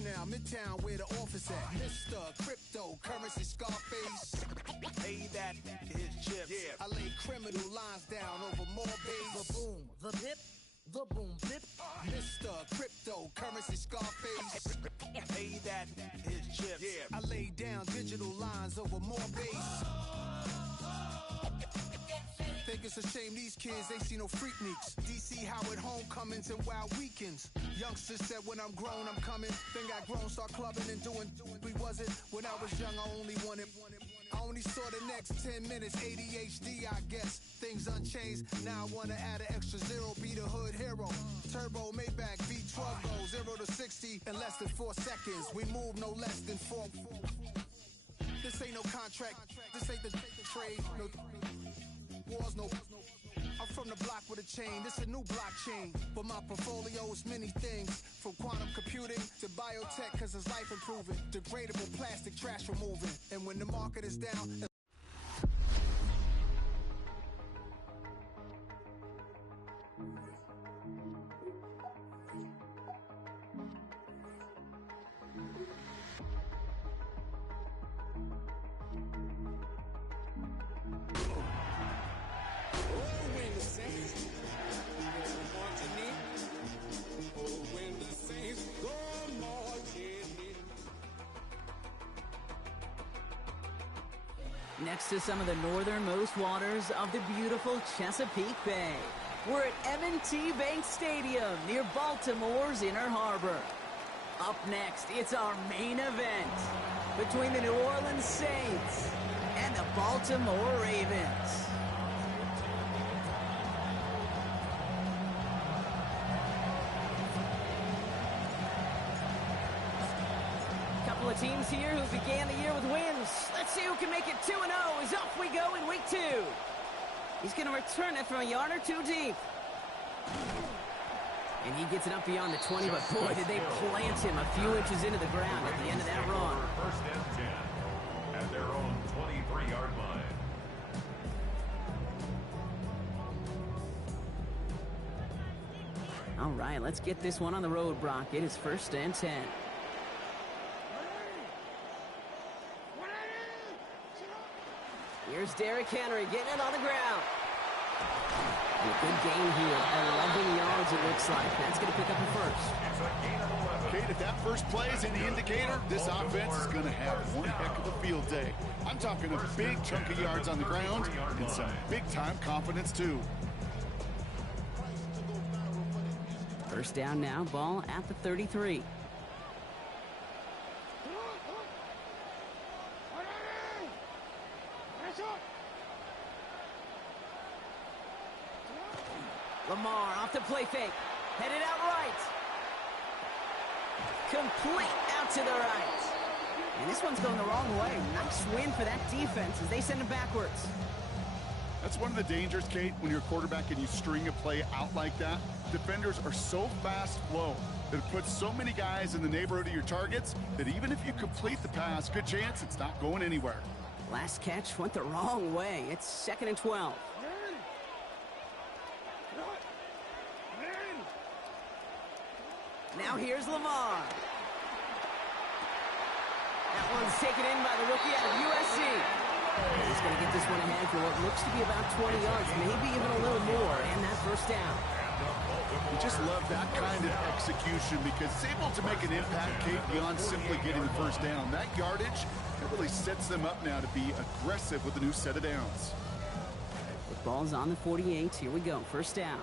now, Midtown where the office at. Mr. Cryptocurrency Scarface. Hey, that his chips. Yeah. I lay criminal lines down over more base. The boom, the bip, the boom bip. Mr. Cryptocurrency Scarface. Hey, that his chips. Yeah. I lay down digital lines over more base. Think it's a shame these kids ain't see no Freakniks. DC Howard homecomings and wild weekends. Youngsters said when I'm grown I'm coming. Then got grown, start clubbing and doing. We wasn't when I was young. I only wanted. I only saw the next 10 minutes. ADHD, I guess. Things unchanged. Now I wanna add an extra zero. Be the hood hero. Turbo Maybach V12 go 0 to 60 in less than 4 seconds. We move no less than 4. This ain't no contract. This ain't the trade. No. Wars, no. I'm from the block with a chain. This a new blockchain, but my portfolio is many things, from quantum computing to biotech, cause it's life improving. Degradable plastic trash removing. And when the market is down. Next to some of the northernmost waters of the beautiful Chesapeake Bay, we're at M&T Bank Stadium near Baltimore's Inner Harbor. Up next, it's our main event between the New Orleans Saints and the Baltimore Ravens. Couple of teams here who began the year with wins. Let's see who can make it 2-0 as off we go in week 2. He's going to return it from a yard or two deep. And he gets it up beyond the 20, but boy, did they plant him a few inches into the ground at the end of that run. First and 10 at their own 23-yard line. All right, let's get this one on the road, Brock. It is first and 10. Here's Derrick Henry getting it on the ground. A good gain here. 11 yards, it looks like. That's going to pick up a first. Kate, if that first play is any indicator, this offense is going to have one heck of a field day. I'm talking a big chunk of yards on the ground and some big-time confidence, too. First down now, ball at the 33. Lamar off the play fake. Headed out right. Complete out to the right. And this one's going the wrong way. Nice win for that defense as they send it backwards. That's one of the dangers, Kate, when you're a quarterback and you string a play out like that. Defenders are so fast flow that it puts so many guys in the neighborhood of your targets that even if you complete the pass, good chance it's not going anywhere. Last catch went the wrong way. It's second and 12. Now here's Lamar. That one's taken in by the rookie out of USC. He's going to get this one ahead for what looks to be about 20 yards, maybe even a little more, and that first down. You just love that kind of execution because it's able to make an impact, Kate, beyond simply getting the first down. That yardage, it really sets them up now to be aggressive with a new set of downs. The ball's on the 48. Here we go. First down.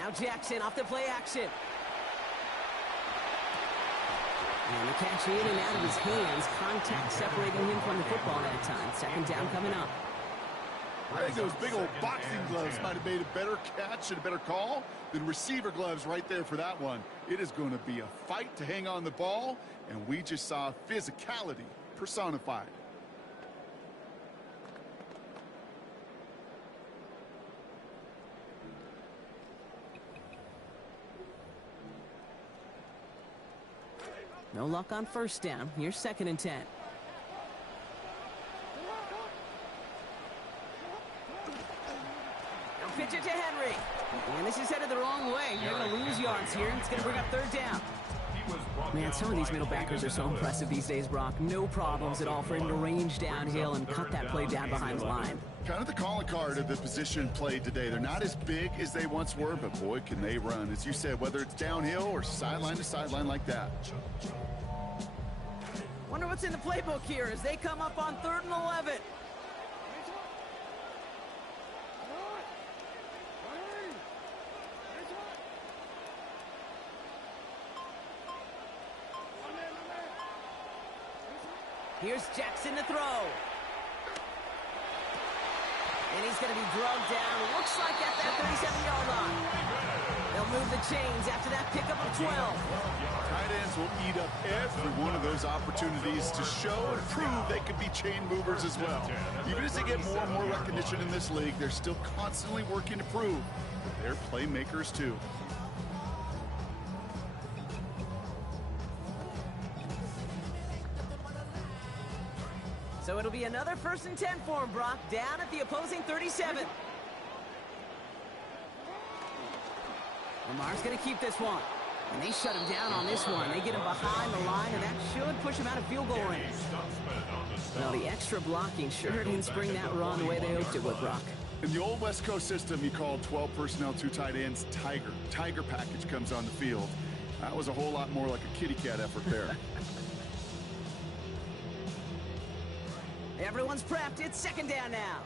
Now Jackson off the play action. And the catch in and out of his hands. Contact separating him from the football that time. Second down coming up. I think those big old boxing gloves might have made a better catch and a better call than receiver gloves right there for that one. It is going to be a fight to hang on the ball, and we just saw physicality personified. No luck on first down. Here's second and 10. Now pitch it to Henry. And this is headed the wrong way. They're going to lose yards here. It's going to bring up third down. Man, some of these middle backers are so impressive these days, Brock. No problems at all for him to range downhill and cut that play down behind the line. Kind of the calling card of the position played today. They're not as big as they once were, but boy, can they run. As you said, whether it's downhill or sideline to sideline like that. Wonder what's in the playbook here as they come up on 3rd and 11. Here's Jackson to throw. And he's going to be drugged down. Looks like at that 37-yard line. They'll move the chains after that pickup of 12. Tight ends will eat up every one of those opportunities to show and prove they could be chain movers as well. Even as they get more and more recognition in this league, they're still constantly working to prove that they're playmakers too. So it'll be another 1st and 10 for him, Brock, down at the opposing 37. Lamar's going to keep this one. And they shut him down on this one. They get him behind the line, and that should push him out of field goal range. Well, the extra blocking sure didn't spring that run the way they hoped it would, Brock. In the old West Coast system, you called 12 personnel, 2 tight ends, Tiger. Tiger package comes on the field. That was a whole lot more like a kitty cat effort there. Everyone's prepped. It's 2nd down now.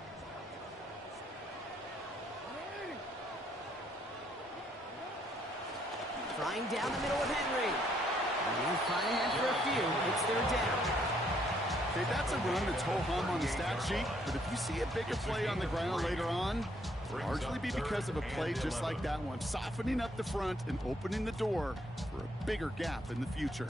Flying down the middle of Henry. And flying ahead for a few. It's 3rd down. Okay, that's a run that's ho-hum on the stat sheet, but if you see a bigger play on the ground later on, it'll largely be because of a play just like that one, softening up the front and opening the door for a bigger gap in the future.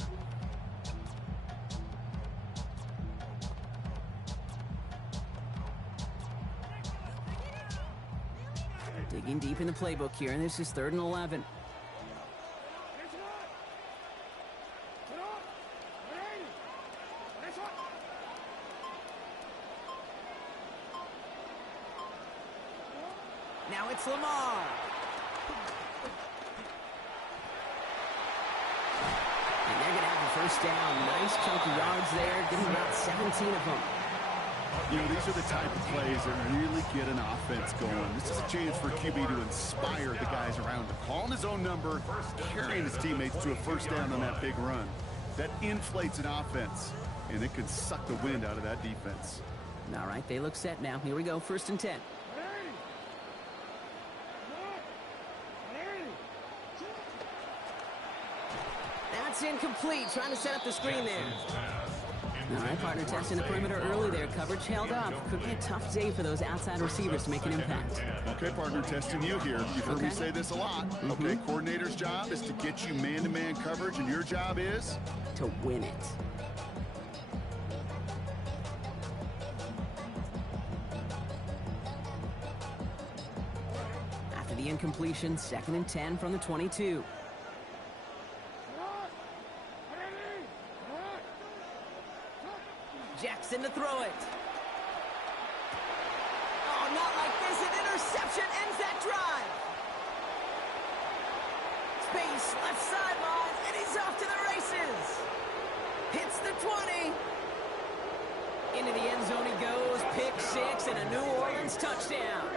Digging deep in the playbook here, and this is 3rd and 11. Now it's Lamar. And they're going to have a 1st down. Nice chunk of yards there, getting about 17 of them. You know, these are the type of plays that really get an offense going. This is a chance for QB to inspire the guys around him. Calling his own number, carrying his teammates to a 1st down on that big run. That inflates an offense, and it can suck the wind out of that defense. All right, they look set now. Here we go, 1st and 10. That's incomplete, trying to set up the screen there. All right, partner testing the perimeter early there. Coverage held up. Could be a tough day for those outside receivers to make an impact. Okay, partner, testing you here. You've heard me say this a lot. Okay, coordinator's job is to get you man-to-man coverage, and your job is? To win it. After the incompletion, 2nd and 10 from the 22. Jackson to throw it. Oh, not like this. An interception ends that drive. Space, left sideline, and he's off to the races. Hits the 20. Into the end zone he goes. Pick 6 and a New Orleans touchdown.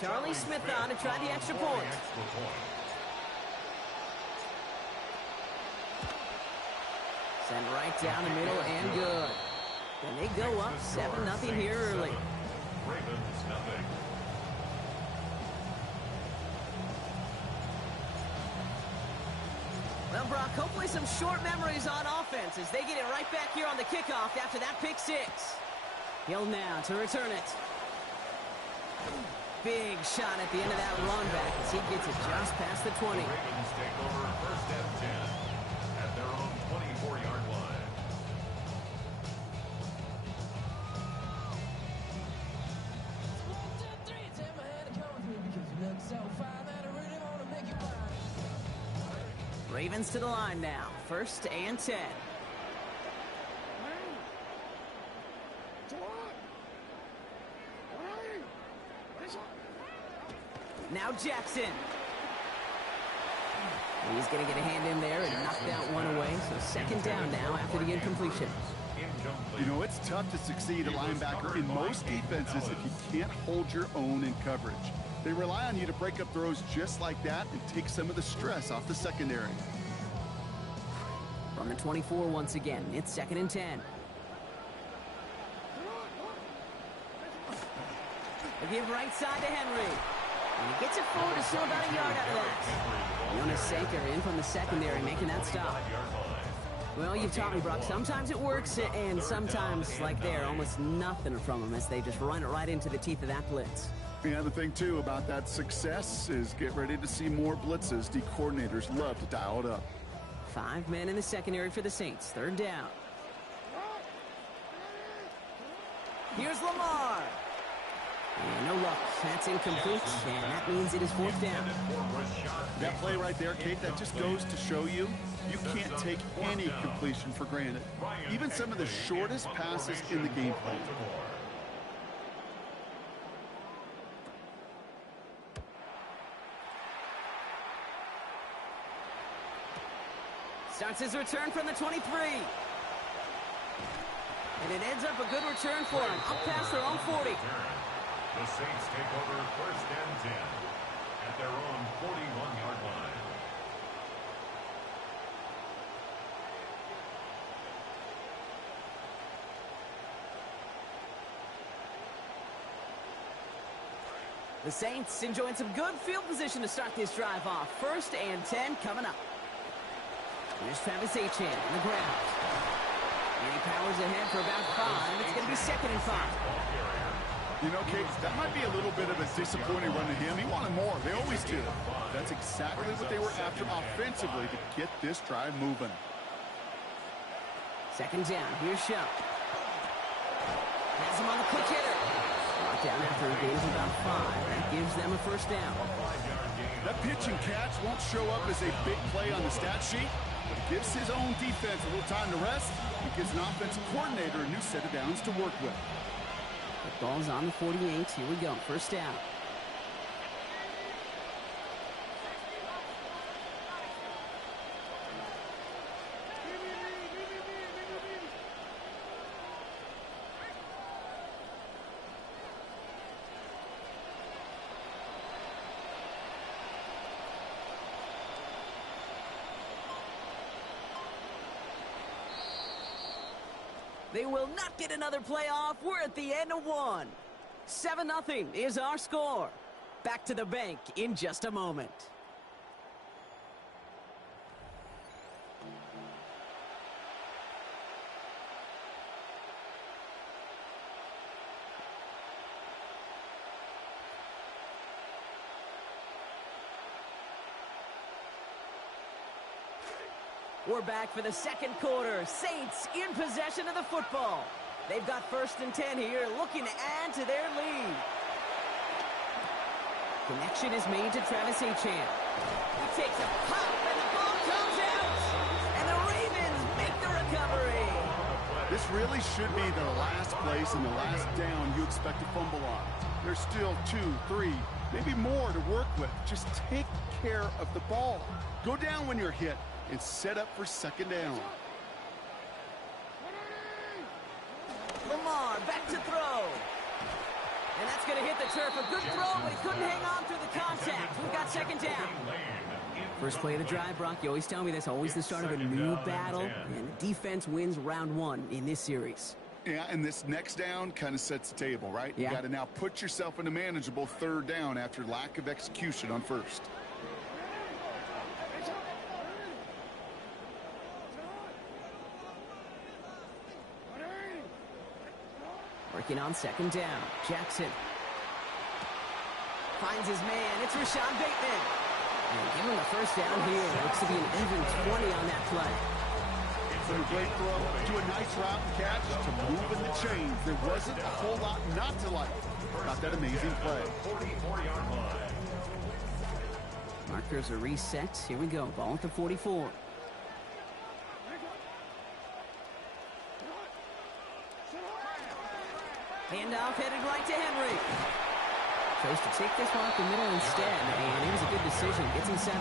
Charlie Smith on to try the extra point. Send right down the middle and good. And they go up 7-0 here early. Well, Brock, hopefully some short memories on offense as they get it right back here on the kickoff after that pick 6. Hill now to return it. Big shot at the end of that run back as he gets it just past the 20. Ravens take over 1st and 10 at their own 24-yard line. Ravens to the line now. 1st and 10. Now Jackson. He's going to get a hand in there and knock that one away. So 2nd down now after the incompletion. You know, it's tough to succeed at linebacker in most defenses if you can't hold your own in coverage. They rely on you to break up throws just like that and take some of the stress off the secondary. From the 24 once again, it's 2nd and 10. They give right side to Henry. And he gets it forward to still about a yard out of that. Jonas Sanker in from the secondary, making that stop. Well, you've taught me, Brock. Sometimes it works, and sometimes, like there, almost nothing from them as they just run it right into the teeth of that blitz. Yeah, the thing, too, about that success is get ready to see more blitzes. The coordinators love to dial it up. 5 men in the secondary for the Saints. 3rd down. Here's Lamar. And no luck. That's incomplete, and that means it is 4th down. That play right there, Kate, that just goes to show you can't take any completion for granted. Even some of the shortest passes in the game plan. Starts his return from the 23. And it ends up a good return for him. Up past their own 40. The Saints take over 1st and 10 at their own 41-yard line. The Saints enjoying some good field position to start this drive off. 1st and 10 coming up. Here's Travis Etienne on the ground. And he powers ahead for about 5. It's going to be 2nd and 5. You know, Kate, that might be a little bit of a disappointing run to him. He wanted more. They always do. That's exactly what they were after offensively to get this drive moving. 2nd down. Here's Shupp. Has him on the quick hitter. Brought down after a gain of about 5. That gives them a 1st down. That pitch and catch won't show up as a big play on the stat sheet, but it gives his own defense a little time to rest. It gives an offensive coordinator a new set of downs to work with. The ball's on the 48. Here we go. 1st down. They will not get another play off. We're at the end of 1. 7-0 is our score. Back to the bank in just a moment. We're back for the 2nd quarter. Saints in possession of the football. They've got 1st and 10 here, looking to add to their lead. Connection is made to Travis Etienne. He takes a pop, and the ball comes out. And the Ravens make the recovery. This really should be the last place and the last down you expect to fumble on. There's still 2, 3, maybe more to work with. Just take care of the ball. Go down when you're hit and set up for 2nd down. Lamar back to throw. And that's going to hit the turf. A good throw, but he couldn't hang on through the contact. We've got 2nd down. First play of the drive, Brock. You always tell me that's always the start of a new battle. And the defense wins round 1 in this series. Yeah, and this next down kind of sets the table, right? Yeah. You got to now put yourself in a manageable 3rd down after lack of execution on 1st. Working on 2nd down. Jackson finds his man. It's Rashad Bateman. And give him the 1st down here. Looks to be an even 20 on that play. From a great throw to a nice route and catch to moving the chains. There wasn't a whole lot not to like about that amazing play. Markers are reset. Here we go. Ball at the 44. Handoff headed right to Henry. Chose to take this one up the middle instead, and it was a good decision. Gets him 7.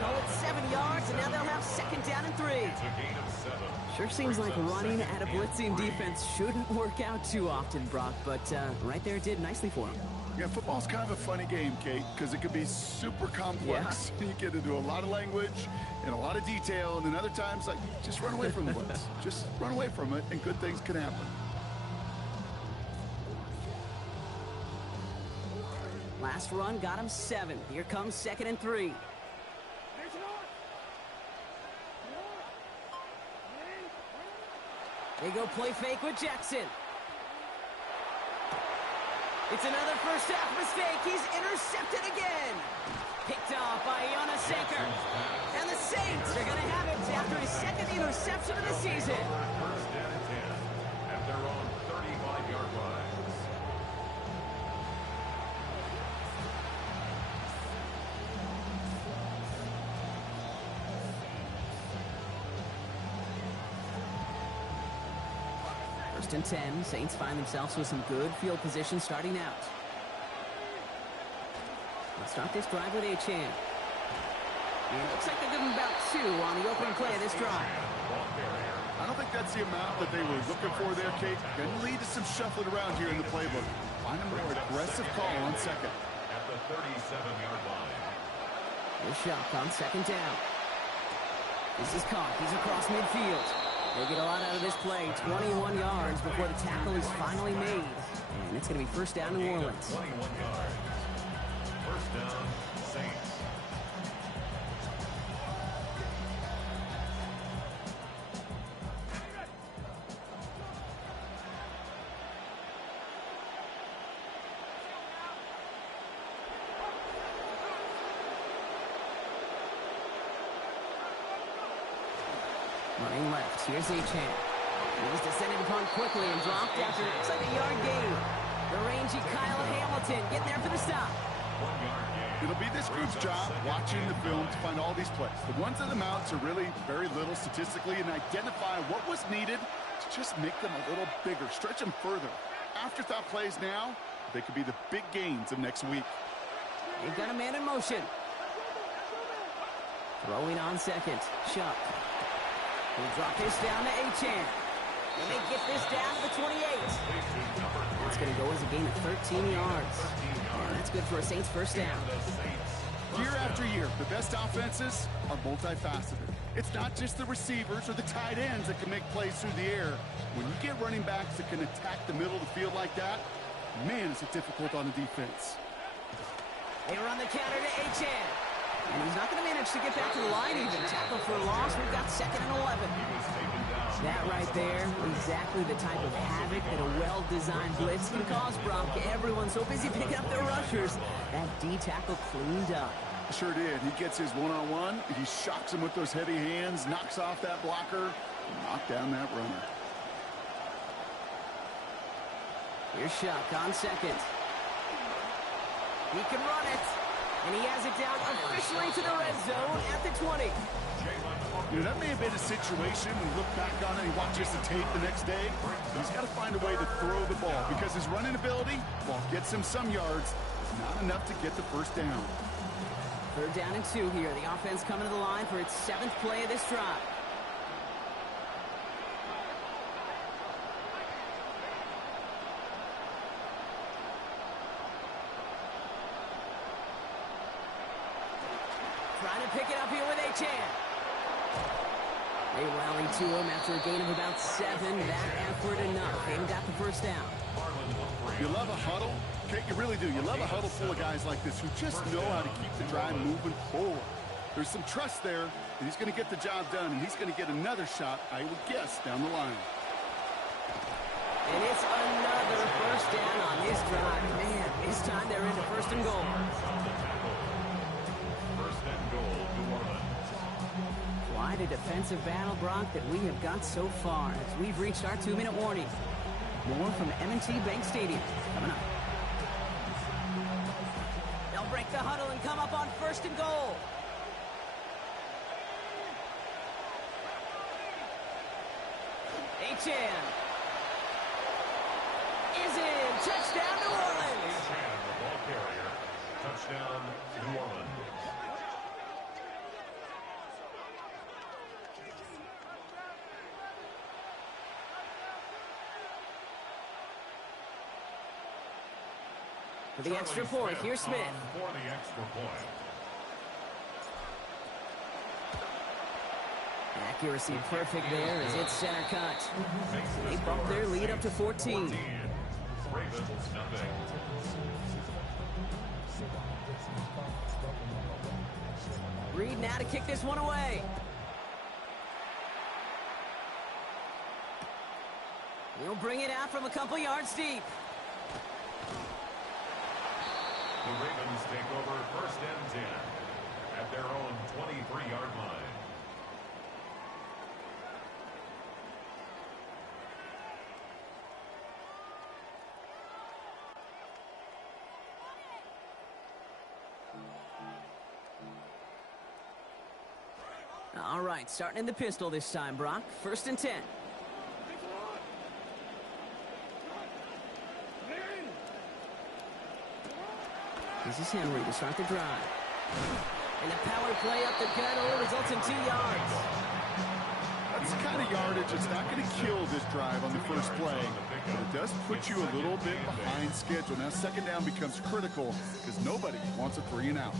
Oh, it's 7 yards, and now they'll have second down and 3. It's a gain of 7. Sure seems like running at a blitzing defense shouldn't work out too often, Brock, but right there it did nicely for him. Yeah, football's kind of a funny game, Kate, because it can be super complex. Yeah. You get into a lot of language and a lot of detail, and then other times, like, just run away from the blitz. Just run away from it, and good things can happen. Last run got him 7. Here comes second and 3. They go play fake with Jackson. It's another first half mistake. He's intercepted again. Picked off by Iona Saker. And the Saints are going to have it after his second interception of the season. First down and 10 at their own 35-yard line. First and 10. Saints find themselves with some good field position starting out. Let's start this drive with Achane. And it looks like they're giving about 2 on the opening play of this drive. I don't think that's the amount that they were looking for there, Kate. Going to lead to some shuffling around here in the playbook. Find a more aggressive call on second. At the 37-yard line. Here's Shock on second down. This is caught. He's across midfield. They get a lot out of this play. 21 yards before the tackle is finally made. And it's going to be first down New Orleans. 21 yards. First down, Saints. Running left. Here's Achane. He was descended upon quickly and dropped after it looks like a yard gain. The rangy Kyle Hamilton getting there for the stop. 1 yard gain. It'll be this group's job watching the film to find all these plays. The ones that amount to really very little statistically and identify what was needed to just make them a little bigger, stretch them further. Afterthought plays now, they could be the big gains of next week. They've got a man in motion. Throwing on second. Shuck. He'll drop this down to Achane. And they get this down to the 28. It's going to go as a gain of 13 yards. And that's good for a Saints first down. Year after year, the best offenses are multifaceted. It's not just the receivers or the tight ends that can make plays through the air. When you get running backs that can attack the middle of the field like that, man, is it difficult on the defense. They run the counter to Achane. And he's not going to manage to get back to the line even. Tackle for a loss. We've got second and 11. That right there, exactly the type of havoc that a well-designed blitz can cause, Brock. Everyone's so busy picking up their rushers. That D tackle cleaned up. Sure did. He gets his one-on-one. He shocks him with those heavy hands, knocks off that blocker, knock down that runner. Here's Shock on second. He can run it. And he has it down officially to the red zone at the 20. You know, that may have been a situation when you look back on it and he watches the tape the next day. He's got to find a way to throw the ball because his running ability, while it gets him some yards, is not enough to get the first down. Third down and 2 here. The offense coming to the line for its 7th play of this drive. Trying to pick it up here with Achane. They rally to him after a gain of about 7. That effort enough. They got the first down. You love a huddle? Kate, you really do. You love a huddle full of guys like this who just know how to keep the drive moving forward. There's some trust there that he's going to get the job done, and he's going to get another shot, I would guess, down the line. And it's another first down on this drive. Man, this time they're into first and goal. First and goal, New Orleans. Quite a defensive battle, Brock, that we have got so far as we've reached our 2-minute warning. More from M&T Bank Stadium coming up. They'll break break the huddle and come up on 1st and goal. Achane is in. Touchdown, New Orleans. Achane, the ball carrier. Touchdown, New Orleans. For the extra point, here's Smith. For the extra point. Accuracy perfect there as it's center cut. They bump their lead up to 14. Ravens, nothing. Reed now to kick this one away. He'll bring it out from a couple yards deep. The Ravens take over 1st and 10 at their own 23-yard line. All right, starting in the pistol this time, Brock. 1st and 10. This is Henry to start the drive. And the power play up the gut only results in 2 yards. That's the kind of yardage that's not going to kill this drive on the first play, but it does put you a little bit behind schedule. Now 2nd down becomes critical because nobody wants a 3 and out.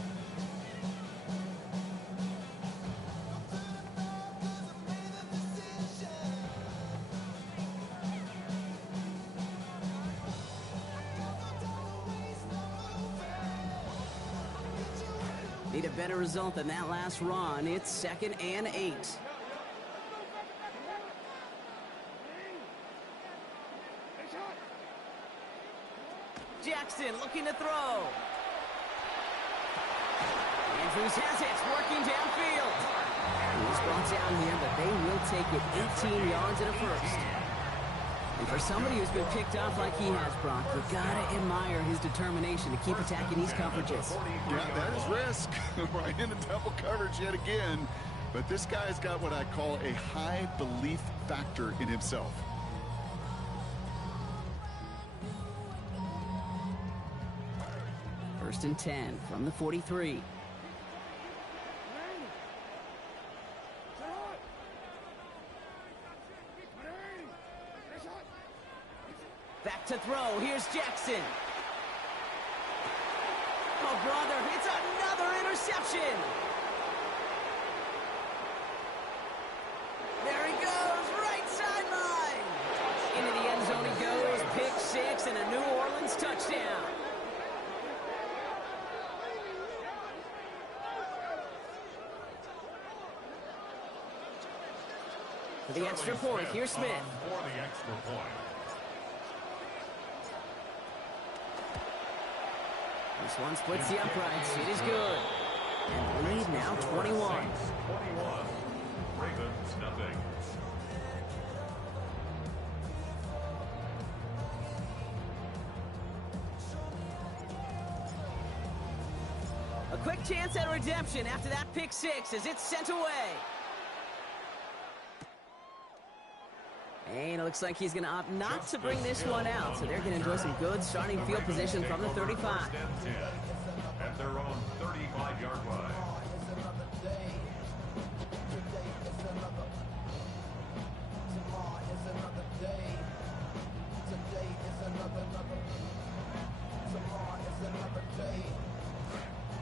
Need a better result than that last run. It's 2nd and 8. Jackson looking to throw. Andrews has it, working downfield. He's brought down here, but they will take it 18 yards and a first. And for somebody who's been picked off like he has, Brock, you've got to admire his determination to keep attacking these coverages. Yeah, that is risk. Right into double coverage yet again. But this guy's got what I call a high belief factor in himself. First and 10 from the 43. Back to throw. Here's Jackson. Oh, brother, it's another interception. There he goes, right sideline. Into the end zone he goes. Pick 6 and a New Orleans touchdown. For the extra point, here's Smith. For the extra point. This one splits the uprights. It is good. And the lead now 21. 21. Ravens, nothing. A quick chance at redemption after that pick 6 as it's sent away. And it looks like he's going to opt not to bring this one out, so they're going to enjoy some good starting field position from the 35. At their own 35-yard line.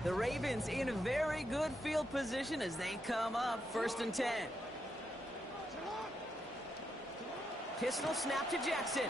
The Ravens in a very good field position as they come up 1st and 10. Pistol snap to Jackson.